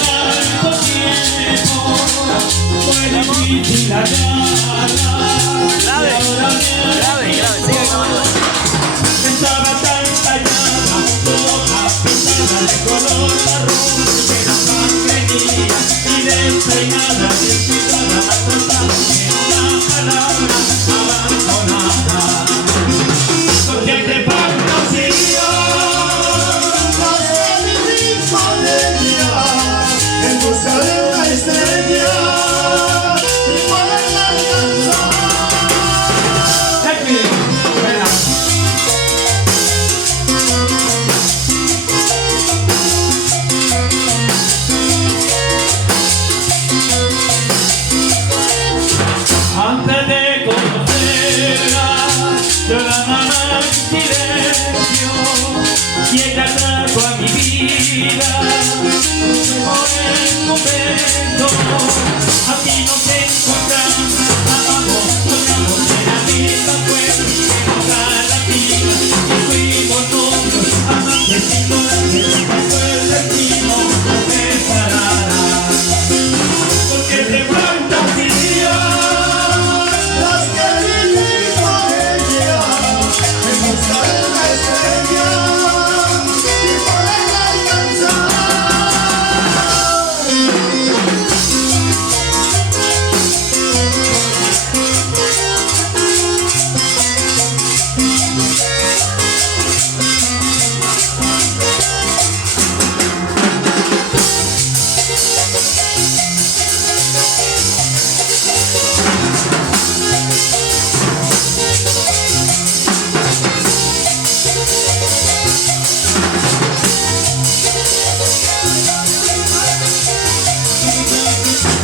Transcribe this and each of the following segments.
tanto tiempo fue difícil hallarla. Grave, sigue grabando. Estaba tan tallada, toda pintada de color marrón, de la sangre mía y despeinada, descuidada, maltratada, en una palabra abandonada. Porque te fantasía, pasé mi ritmo de día en busca de una estrella y poderla alcanzar. antes de conocerla, yo la amaba en silencio y ella trajo a mi vida por el momento. Aquí nos encontramos, amamos, tocamos en la misma puerta, en otra latina, y fuimos juntos, amantes sin duda, pasó el destino, no me separará. Porque te fantasía, Las que viví con ella en busca de una estrella y poderla alcanzar.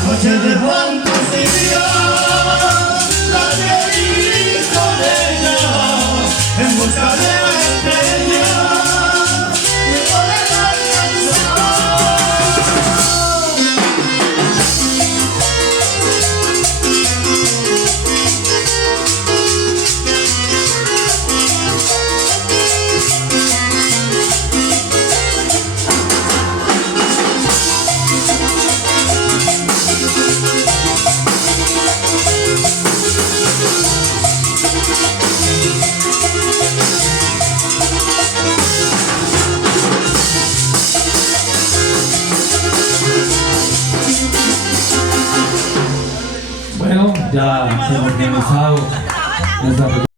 Noche de fantasía, la que viví con ella en busca de la estrella y poderla alcanzar. bueno, ya hemos finalizado nuestra